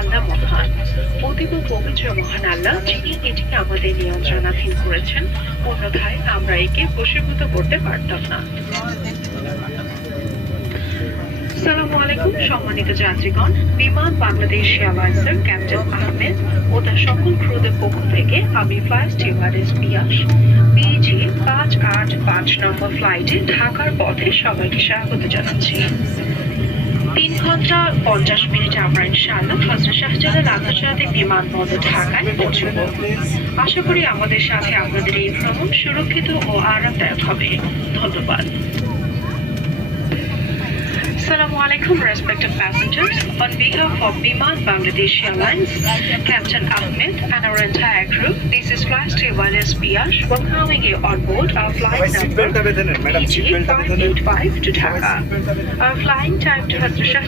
আল্লাহ মহান। অতীব পবিত্র মহান আল্লাহ, যিনি এটিকে আমাদের নিয়ন্ত্রণাধীন করেছেন, অন্যথায় আমরা একে বশীভূত করতে পারতাম না। আসসালামু আলাইকুম সম্মানিত যাত্রীগণ, বিমান বাংলাদেশ এয়ারলাইন্সের ক্যাপ্টেন আহমেদ ও তার সকল ক্রুদের পক্ষ থেকে আমি ফ্লাইট স্টিওয়ার্ডেস পিয়াস বিজি 585 নম্বর ফ্লাইটে ঢাকার পথে সবাইকে স্বাগত জানাচ্ছি। 3 ঘন্টা 50 মিনিটে আমরা ইনশাআল্লাহ হযরত শাহজালাল আন্তর্জাতিক বিমানবন্দর ঢাকায় পৌঁছব। আশা করি আমাদের সাথে আপনাদের এই ভ্রমণ সুরক্ষিত ও আরামদায়ক হবে। ধন্যবাদ। Assalamu alaikum, respected passengers. On behalf of Biman Bangladesh Airlines, Captain Ahmed and our entire crew, this is Flight Stewardess Piyash welcoming you on board our flight number EG585 to Dhaka. Our flying time to Hazrat Shah